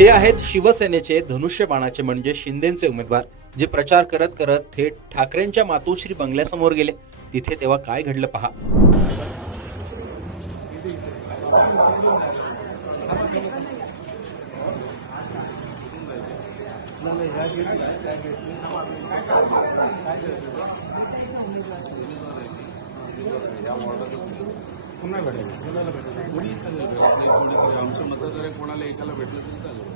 हे आहेत शिवसेनेचे धनुष्यबाणाचे म्हणजे शिंदेचे उमेदवार, जे प्रचार करत करत थेट ठाकरेंच्या मातोश्री बंगल्यासमोर गेले. तिथे तेव्हा काय घडलं पहा. पुन्हा भेटेल कोणाला भेटेल कोणी चालेल आमच्या मतदार कोणाला एकाला भेटलं तरी चालेल.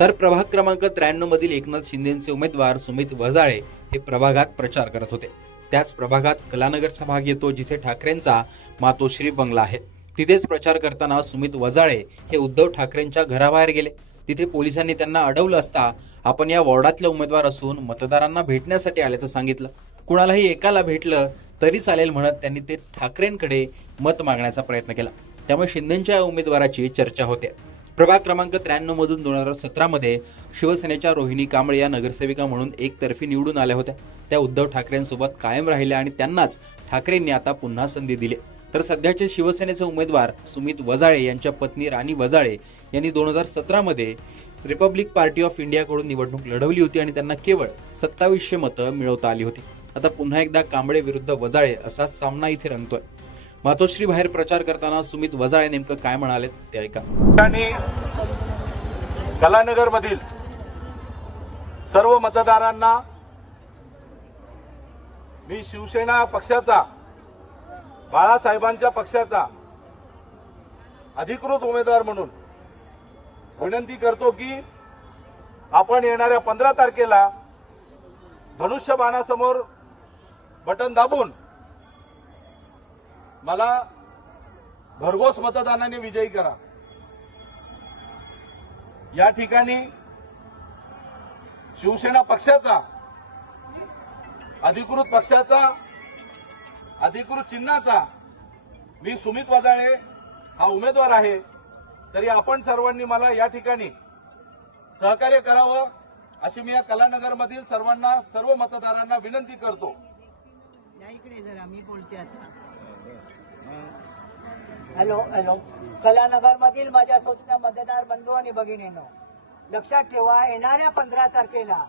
तर प्रभाग क्रमांक 93 मधील एकनाथ शिंदेचे उमेदवार सुमित वजाळे हे प्रभागात प्रचार करत होते. त्याच प्रभागात कलानगरचा भाग येतो, जिथे ठाकरेंचा मातोश्री बंगला आहे. तिथेच प्रचार करताना सुमित वजाळे हे उद्धव ठाकरेंच्या घराबाहेर गेले. तिथे पोलिसांनी त्यांना अडवलं असता आपण या वॉर्डातले उमेदवार असून मतदारांना भेटण्यासाठी आल्याचं सांगितलं. कुणालाही एकाला भेटलं तरी चालेल म्हणत त्यांनी ते ठाकरेंकडे मत मागण्याचा प्रयत्न केला. त्यामुळे शिंदेच्या उमेदवाराची चर्चा होते. प्रभाग क्रमांक 93 मधून 2017 मध्ये शिवसेनेच्या रोहिणी कांबळे या नगरसेविका म्हणून एकतर्फी निवडून आल्या होत्या. त्या उद्धव ठाकरेंसोबत कायम राहिल्या आणि त्यांनाच ठाकरेंनी आता पुन्हा संधी दिली. तर सध्याचे शिवसेनेचे उमेदवार सुमित वजाळे यांच्या पत्नी राणी वजाळे यांनी 2017 मध्ये रिपब्लिक पार्टी ऑफ इंडियाकडून निवडणूक लढवली होती आणि त्यांना केवळ 2700 मतं मिळवता आली होती. आता पुन्हा एकदा कांबळे विरुद्ध वजाळे असा सामना इथे रंगतोय. मातोश्री बाहेर प्रचार करताना सुमित वजाळे नेमकं काय म्हणाले ते ऐका. कलानगर मधील सर्व मतदारांना मी शिवसेना पक्षाचा, बाळासाहेबांच्या पक्षाचा अधिकृत उमेदवार म्हणून विनंती करतो की आपण येणाऱ्या 15 तारखेला धनुष्यबाणासमोर बटन दाबून मला भरघोस मतदानाने विजयी करा. या ठिकाणी शिवसेना पक्षाचा अधिकृत चिन्हाचा मी सुमित वजाळे हा उमेदवार आहे. तरी आपण सर्वांनी मला या ठिकाणी सहकार्य करावं अशी मी या कलानगर मधील सर्व मतदारांना विनंती करतो. इकडे जरा मी बोलते आता. हॅलो. कलानगर मधील माझ्या स्वतः मतदार बंधू आणि भगिनींनो, लक्षात ठेवा, येणाऱ्या 15 तारखेला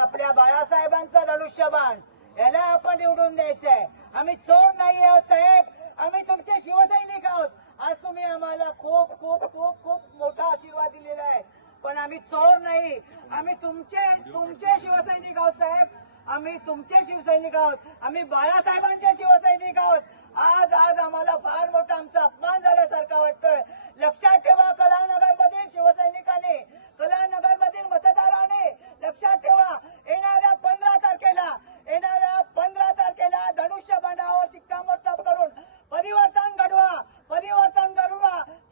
आपल्या बाळासाहेबांचं धनुष्यबाण याला आपण निवडून द्यायचंय. आम्ही चोर नाही आहोत साहेब, आम्ही तुमचे शिवसैनिक आहोत. आज तुम्ही आम्हाला खूप खूप खूप खूप मोठा आशीर्वाद दिलेला आहे, पण आम्ही चोर नाही. आम्ही तुमचे शिवसैनिक आहोत साहेब, आम्ही तुमचे शिवसैनिक आहोत, आम्ही बाळासाहेबांचे शिवसैनिक आहोत. आज आम्हाला फार मोठा आमचा अपमान झाल्यासारखा वाटतोय. लक्षात ठेवा, कलानगर मधील शिवसैनिकांनी, कलानगर मधील मतदारांनी लक्षात ठेवा, येणाऱ्या 15 तारखेला धनुष्यबाणावर शिक्कामोर्तब करून परिवर्तन घडवा.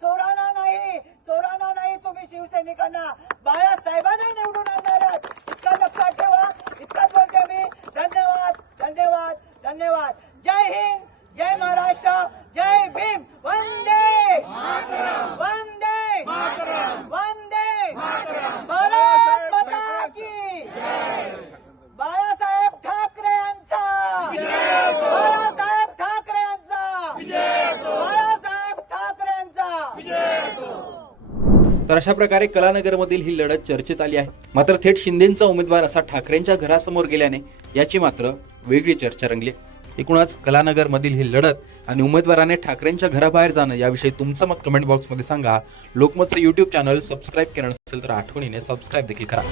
चोरांना नाही तुम्ही शिवसैनिकांना बाळासाहेबांना निवडून आणणार आहात. इतकं लक्षात ठेवा. इतकंच बोलते मी. धन्यवाद. जय हिंद, जय महाराष्ट्र, जय भीम. वंदे भारत माता की. बाळासाहेब ठाकरे यांचा. तर अशा प्रकारे कलानगरमधील ही लढत चर्चेत आली आहे. मात्र थेट शिंदेचा उमेदवार असा ठाकरेंच्या घरासमोर गेल्याने याची मात्र वेगळी चर्चा रंगली. एकूणच कलानगरमधील ही लढत आणि उमेदवाराने ठाकरेंच्या घराबाहेर जाणं याविषयी तुमचं मत कमेंट बॉक्समध्ये सांगा. लोकमतचं YouTube चॅनल सबस्क्राईब केलं नसेल तर आठवणीने सबस्क्राईब देखील करा.